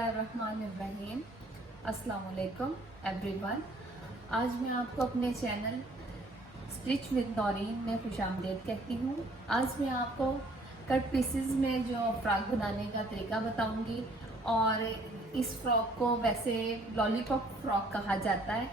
बिस्मिल्लाहिर्रहमानिर्रहीम। अस्सलाम वालेकुम एवरीवन। आज मैं आपको अपने चैनल स्टिच विद नौरीन में खुशामदीद कहती हूँ। आज मैं आपको कट पीसेस में जो फ्रॉक बनाने का तरीका बताऊँगी। और इस फ्रॉक को वैसे लॉलीपॉप फ्रॉक कहा जाता है,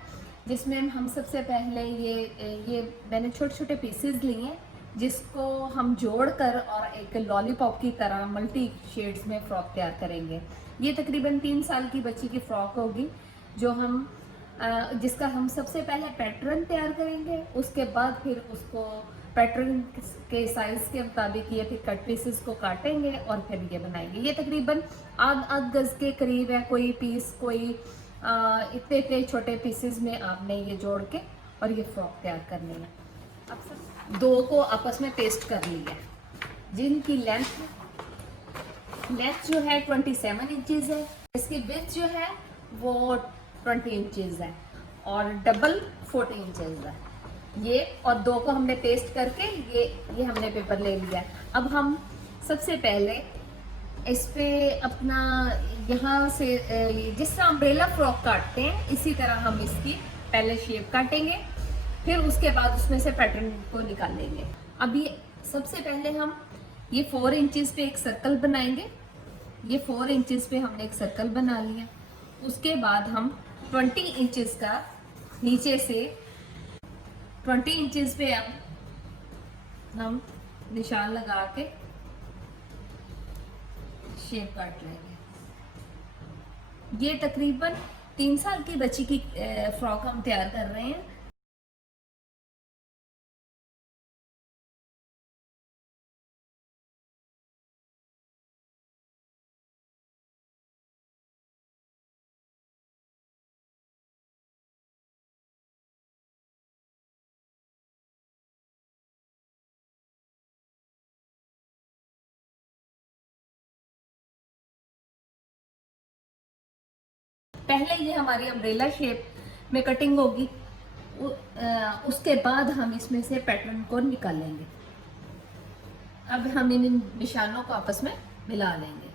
जिसमें हम सबसे पहले ये मैंने छोटे छोटे पीसेस लिए जिसको हम जोड़कर और एक लॉलीपॉप की तरह मल्टी शेड्स में फ्रॉक तैयार करेंगे। ये तकरीबन 3 साल की बच्ची की फ्रॉक होगी, जो हम जिसका हम सबसे पहले पैटर्न तैयार करेंगे। उसके बाद फिर उसको पैटर्न के साइज के मुताबिक ये फिर कट पीसेस को काटेंगे और फिर ये बनाएंगे। ये तकरीबन आध गज के करीब है कोई पीस, कोई इतने इतने छोटे पीसेस में आपने ये जोड़ के और ये फ्रॉक तैयार करनी है। अब सब दो को आपस में पेस्ट कर लिया है। जिनकी लेंथ जो है 27 इंचेस है, इसकी विड्थ जो है वो 20 इंचेस है और डबल 40 इंचेस है ये। और दो को हमने पेस्ट करके ये हमने पेपर ले लिया है। अब हम सबसे पहले इस पे अपना यहाँ से जिस तरह अम्ब्रेला फ्रॉक काटते हैं इसी तरह हम इसकी पहले शेप काटेंगे, फिर उसके बाद उसमें से पैटर्न को निकालेंगे। अब ये सबसे पहले हम ये 4 इंचेस पे एक सर्कल बनाएंगे। ये 4 इंचेस पे हमने एक सर्कल बना लिया। उसके बाद हम 20 इंचेस का नीचे से 20 इंचेस पे अब हम निशान लगा के शेप काट लेंगे। ये तकरीबन 3 साल की बच्ची की फ्रॉक हम तैयार कर रहे हैं। पहले ये हमारी अम्ब्रेला शेप में कटिंग होगी, उसके बाद हम इसमें से पैटर्न को निकालेंगे। अब हम इन निशानों को आपस में मिला लेंगे।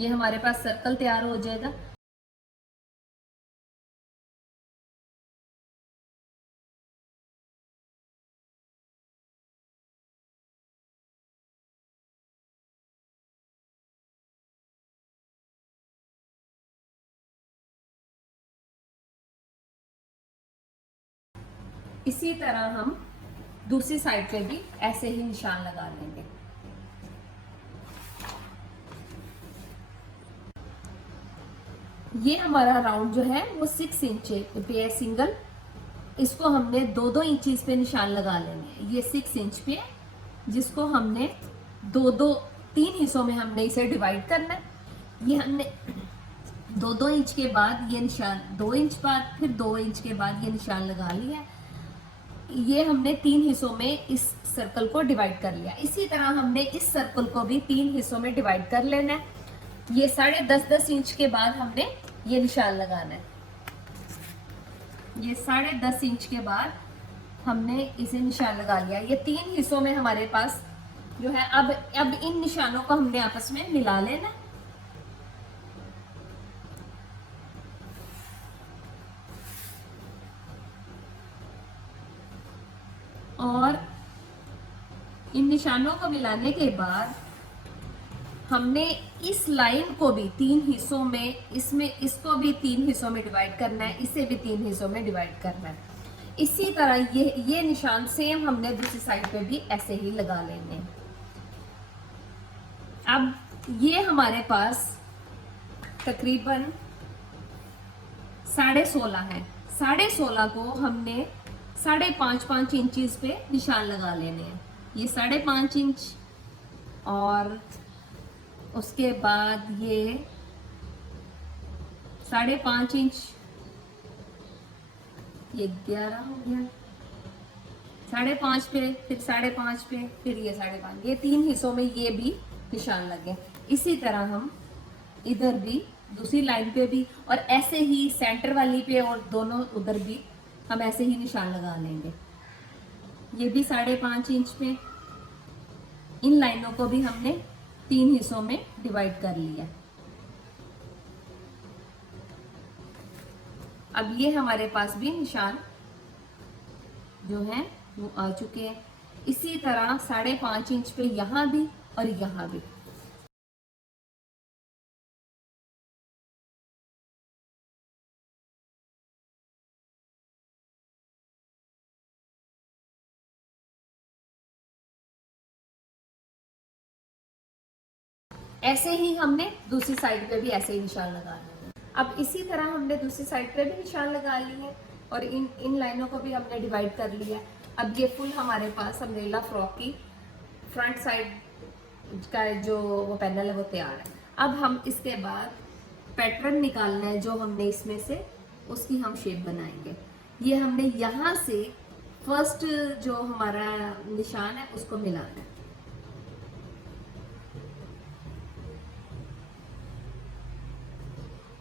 ये हमारे पास सर्कल तैयार हो जाएगा। इसी तरह हम दूसरी साइड पे भी ऐसे ही निशान लगा लेंगे। ये हमारा राउंड जो है वो 6 इंच पे है सिंगल। इसको हमने 2-2 इंचेस पे निशान लगा लेंगे। ये 6 इंच पे है, जिसको हमने 3 हिस्सों में हमने इसे डिवाइड करना है। ये हमने 2-2 इंच के बाद ये निशान, 2 इंच बाद फिर 2 इंच के बाद ये निशान लगा लिया है। ये हमने 3 हिस्सों में इस सर्कल को डिवाइड कर लिया। इसी तरह हमने इस सर्कल को भी 3 हिस्सों में डिवाइड कर लेना है। ये 10.5 इंच के बाद हमने ये निशान लगाना है। ये 10.5 इंच के बाद हमने इसे निशान लगा लिया। ये 3 हिस्सों में हमारे पास जो है। अब इन निशानों को हमने आपस में मिला लेना है। और इन निशानों को मिलाने के बाद हमने इस लाइन को भी 3 हिस्सों में, इसको भी 3 हिस्सों में डिवाइड करना है, इसे भी 3 हिस्सों में डिवाइड करना है। इसी तरह ये निशान सेम हमने दूसरी साइड पे भी ऐसे ही लगा लेंगे। अब ये हमारे पास तकरीबन 16.5 है। 16.5 को हमने 5.5 इंचेस पे निशान लगा लेने हैं। ये 5.5 इंच और उसके बाद ये 5.5 इंच, ये 11 हो गया। 5.5 पे, फिर 5.5 पे, फिर ये 5.5। ये 3 हिस्सों में ये भी निशान लगे। इसी तरह हम इधर भी दूसरी लाइन पे भी और ऐसे ही सेंटर वाली पे और दोनों उधर भी हम ऐसे ही निशान लगा लेंगे। ये भी 5.5 इंच पे। इन लाइनों को भी हमने 3 हिस्सों में डिवाइड कर लिया। अब ये हमारे पास भी निशान जो है वो आ चुके हैं। इसी तरह 5.5 इंच पे यहाँ भी और यहाँ भी। ऐसे ही हमने दूसरी साइड पे भी ऐसे ही निशान लगा लिए। अब इसी तरह हमने दूसरी साइड पे भी निशान लगा लिए हैं और इन लाइनों को भी हमने डिवाइड कर लिया। अब ये फुल हमारे पास अम्ब्रेला फ्रॉक की फ्रंट साइड का जो वो पैनल है वो तैयार है। अब हम इसके बाद पैटर्न निकालना है जो हमने इसमें से, उसकी हम शेप बनाएंगे। ये हमने यहाँ से फर्स्ट जो हमारा निशान है उसको मिलाना है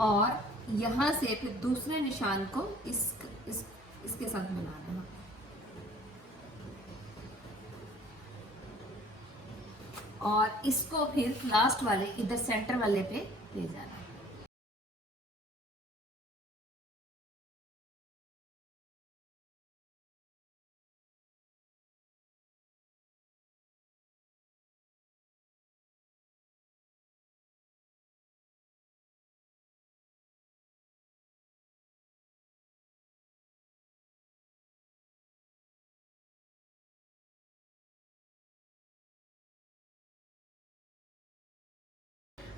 और यहाँ से फिर दूसरे निशान को इसके साथ मिलाना है और इसको फिर लास्ट वाले इधर सेंटर वाले पे ले जाना।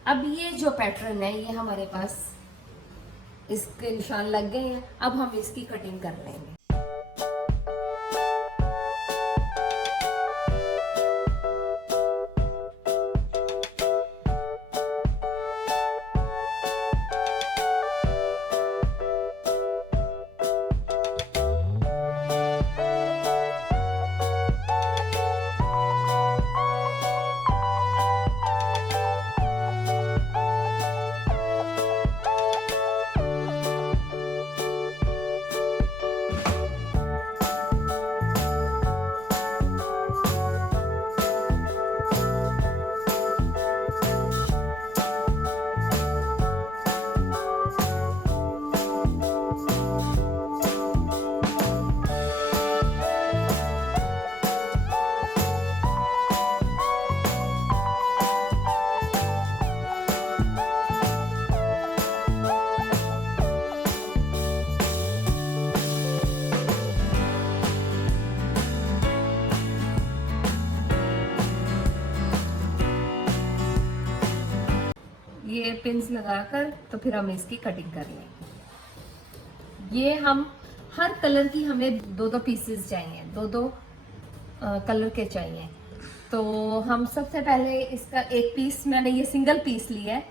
अब ये जो पैटर्न है ये हमारे पास इसके निशान लग गए हैं। अब हम इसकी कटिंग कर लेंगे। ये पिंस लगाकर तो फिर हम इसकी कटिंग कर लेंगे। ये हम हर कलर की हमें दो दो पीसेस चाहिए, दो दो कलर के चाहिए। तो हम सबसे पहले इसका एक पीस, मैंने ये सिंगल पीस लिया है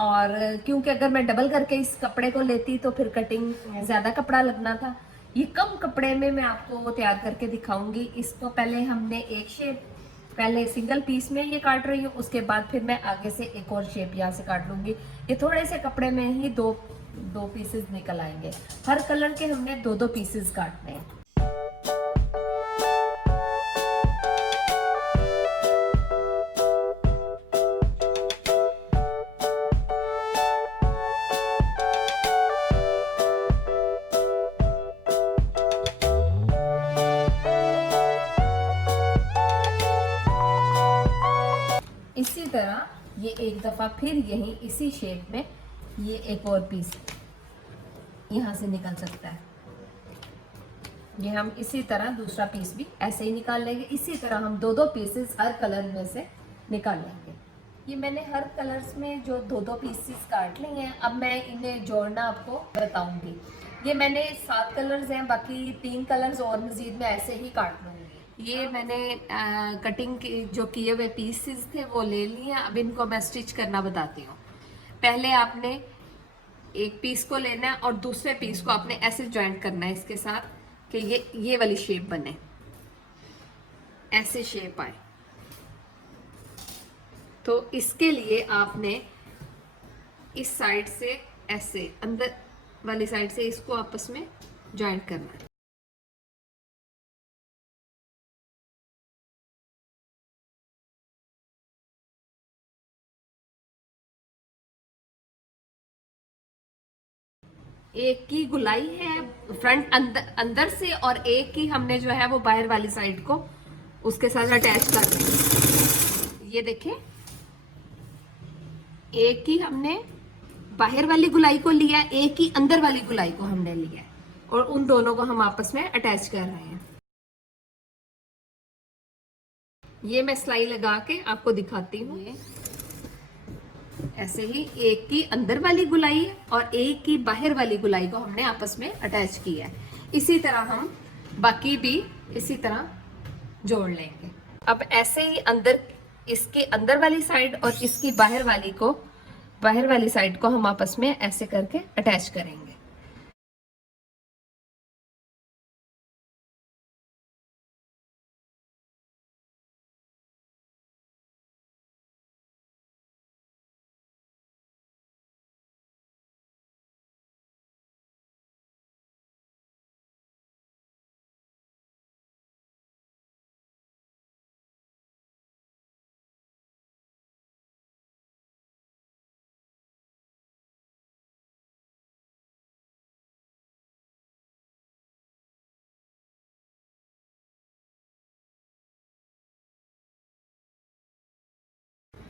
और क्योंकि अगर मैं डबल करके इस कपड़े को लेती तो फिर कटिंग ज़्यादा कपड़ा लगना था। ये कम कपड़े में मैं आपको वो तैयार करके दिखाऊंगी। इसको पहले हमने एक शेप, पहले सिंगल पीस में ये काट रही हूँ, उसके बाद फिर मैं आगे से एक और शेप यहाँ से काट लूंगी। ये थोड़े से कपड़े में ही दो दो पीसेस निकल आएंगे। हर कलर के हमने दो दो पीसेस काटने हैं। इसी तरह ये एक दफ़ा फिर यही इसी शेप में ये एक और पीस यहाँ से निकल सकता है। ये हम इसी तरह दूसरा पीस भी ऐसे ही निकाल लेंगे। इसी तरह हम दो दो पीसेस हर कलर में से निकाल लेंगे। ये मैंने हर कलर्स में जो दो दो पीसेस काट लिए हैं, अब मैं इन्हें जोड़ना आपको बताऊंगी। ये मैंने 7 कलर्स हैं, बाकी 3 कलर्स और मज़ीद मैं ऐसे ही काट लूँगी। ये मैंने कटिंग की जो किए हुए पीसेस थे वो ले लिए। अब इनको मैं स्टिच करना बताती हूँ। पहले आपने एक पीस को लेना है और दूसरे पीस को आपने ऐसे जॉइंट करना है इसके साथ कि ये वाली शेप बने, ऐसे शेप आए। तो इसके लिए आपने इस साइड से ऐसे अंदर वाली साइड से इसको आपस में जॉइंट करना है। एक की गुलाई है फ्रंट अंदर से, और एक की हमने जो है वो बाहर वाली साइड को उसके साथ अटैच कर दें। ये देखें, एक की हमने बाहर वाली गुलाई को लिया, एक की अंदर वाली गुलाई को हमने लिया, और उन दोनों को हम आपस में अटैच कर रहे हैं। ये मैं सिलाई लगा के आपको दिखाती हूँ। ऐसे ही एक की अंदर वाली गुलाई और एक की बाहर वाली गुलाई को हमने आपस में अटैच किया है। इसी तरह हम बाकी भी इसी तरह जोड़ लेंगे। अब ऐसे ही अंदर, इसके अंदर वाली साइड और इसकी बाहर वाली साइड को हम आपस में ऐसे करके अटैच करेंगे।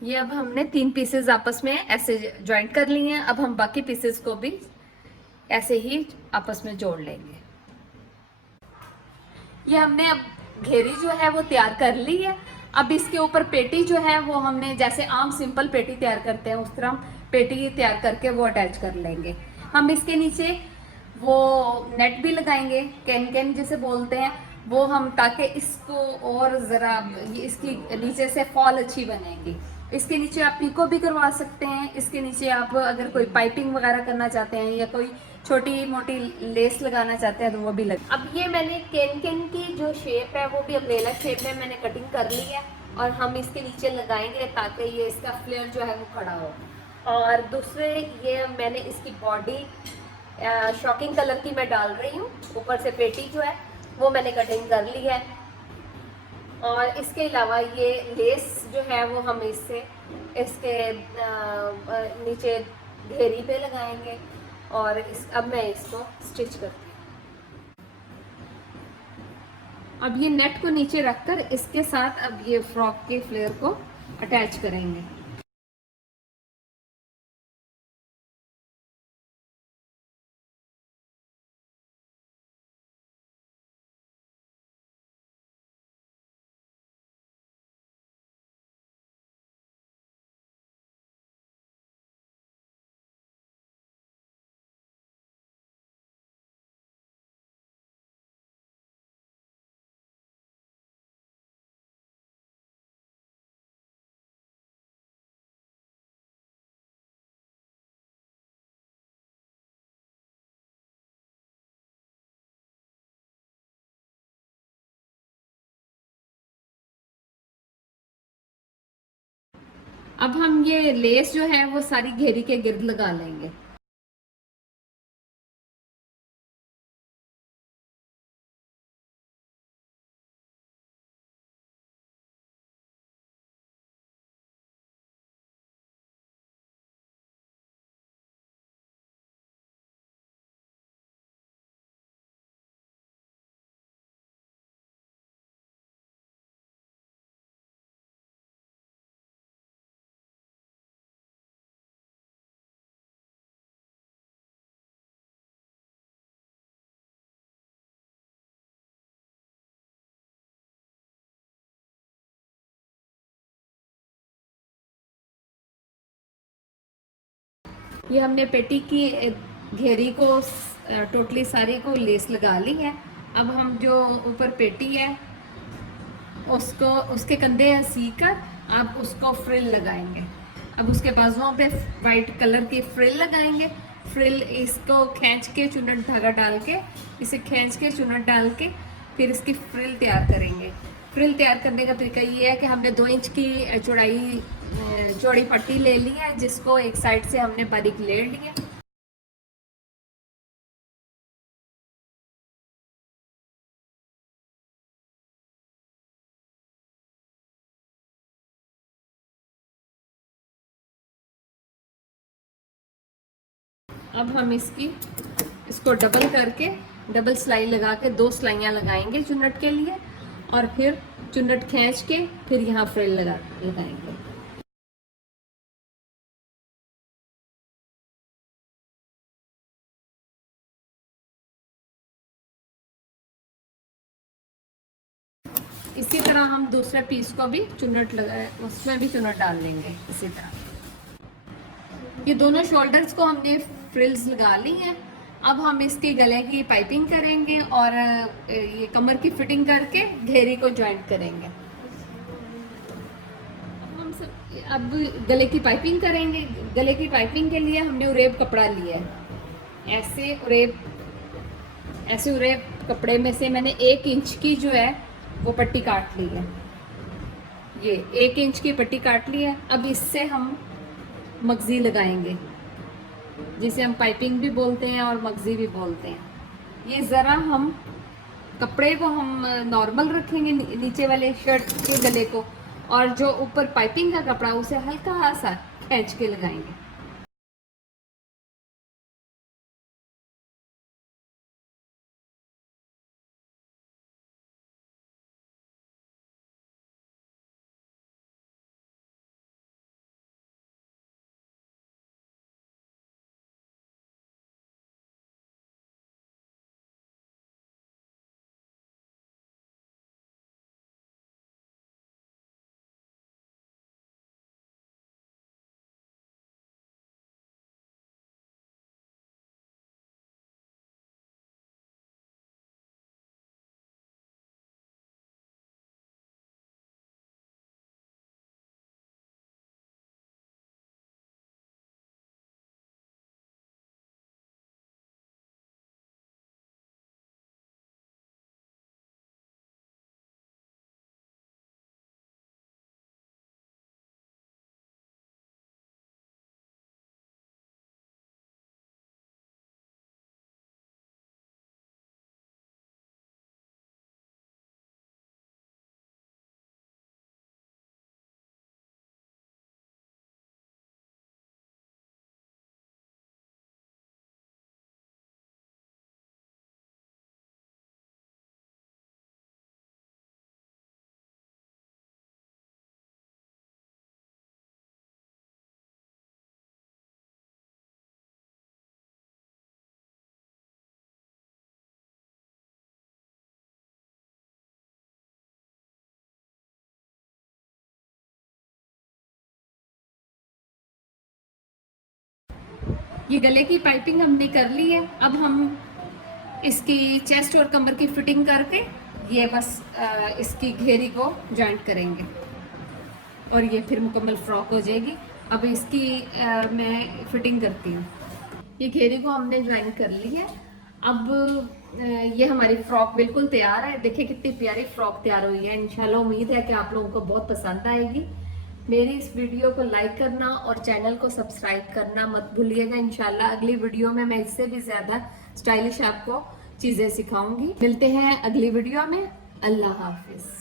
ये अब हमने 3 पीसेस आपस में ऐसे ज्वाइंट कर लिए हैं। अब हम बाकी पीसेस को भी ऐसे ही आपस में जोड़ लेंगे। ये हमने अब घेरी जो है वो तैयार कर ली है। अब इसके ऊपर पेटी जो है वो हमने जैसे आम सिंपल पेटी तैयार करते हैं उस तरह पेटी तैयार करके वो अटैच कर लेंगे। हम इसके नीचे वो नेट भी लगाएंगे, कैन कैन जिसे बोलते हैं वो, हम ताकि इसको और ज़रा इसकी नीचे से फॉल अच्छी बनेगी। इसके नीचे आप पिको भी करवा सकते हैं। इसके नीचे आप अगर कोई पाइपिंग वगैरह करना चाहते हैं या कोई छोटी मोटी लेस लगाना चाहते हैं तो वो भी लग। अब ये मैंने कैन कैन की जो शेप है वो भी अम्ब्रेला शेप में मैंने कटिंग कर ली है, और हम इसके नीचे लगाएंगे ताकि ये इसका फ्लेयर जो है वो खड़ा हो। और दूसरे ये मैंने इसकी बॉडी शॉकिंग कलर की मैं डाल रही हूँ। ऊपर से पेटी जो है वो मैंने कटिंग कर ली है। और इसके अलावा ये लेस जो है वो हम इससे इसके नीचे घेरी पे लगाएंगे। और अब मैं इसको स्टिच करती हूँ। अब ये नेट को नीचे रखकर इसके साथ अब ये फ्रॉक के फ्लेयर को अटैच करेंगे। अब हम ये लेस जो है वो सारी घेरी के गिर्द लगा लेंगे। ये हमने पेटी की घेरी को टोटली सारी को लेस लगा ली है। अब हम जो ऊपर पेटी है उसको उसके कंधे सी कर आप उसको फ्रिल लगाएंगे। अब उसके बाजुओं पे वाइट कलर की फ्रिल लगाएंगे। फ्रिल इसको खींच के चुन्नट धागा डाल के, इसे खींच के चुन्नट डाल के फिर इसकी फ्रिल तैयार करेंगे। फ्रिल तैयार करने का तरीका ये है कि हमने 2 इंच की चौड़ाई चौड़ी पट्टी ले ली है, जिसको एक साइड से हमने बारीक लेड़ लिया। अब हम इसको डबल करके डबल सिलाई लगा के 2 सिलाइयाँ लगाएंगे चुन्नट के लिए, और फिर चुन्नट खींच के फिर यहाँ फ्रिल लगाएंगे। इसी तरह हम दूसरे पीस को भी चुन्नट लगाए, उसमें भी चुन्नट डाल देंगे इसी तरह। ये दोनों शोल्डर्स को हमने फ्रिल्स लगा ली हैं। अब हम इसके गले की पाइपिंग करेंगे और ये कमर की फिटिंग करके घेरी को जॉइंट करेंगे। अब गले की पाइपिंग करेंगे। गले की पाइपिंग के लिए हमने उरेब कपड़ा लिया है। ऐसे उरेब कपड़े में से मैंने 1 इंच की जो है वो पट्टी काट ली है। ये 1 इंच की पट्टी काट ली है। अब इससे हम मगजी लगाएंगे, जिसे हम पाइपिंग भी बोलते हैं और मगजी भी बोलते हैं। ये ज़रा हम कपड़े को हम नॉर्मल रखेंगे नीचे वाले शर्ट के गले को, और जो ऊपर पाइपिंग का कपड़ा उसे हल्का सा खींच के लगाएंगे। ये गले की पाइपिंग हमने कर ली है। अब हम इसकी चेस्ट और कमर की फिटिंग करके ये बस इसकी घेरी को जॉइंट करेंगे और ये फिर मुकम्मल फ्रॉक हो जाएगी। अब इसकी मैं फिटिंग करती हूँ। ये घेरी को हमने ज्वाइन कर ली है। अब ये हमारी फ्रॉक बिल्कुल तैयार है। देखिए कितनी प्यारी फ्रॉक तैयार हुई है। इंशाल्लाह उम्मीद है कि आप लोगों को बहुत पसंद आएगी। मेरी इस वीडियो को लाइक करना और चैनल को सब्सक्राइब करना मत भूलिएगा। इंशाल्लाह अगली वीडियो में मैं इससे भी ज़्यादा स्टाइलिश आपको चीज़ें सिखाऊंगी। मिलते हैं अगली वीडियो में। अल्लाह हाफिज़।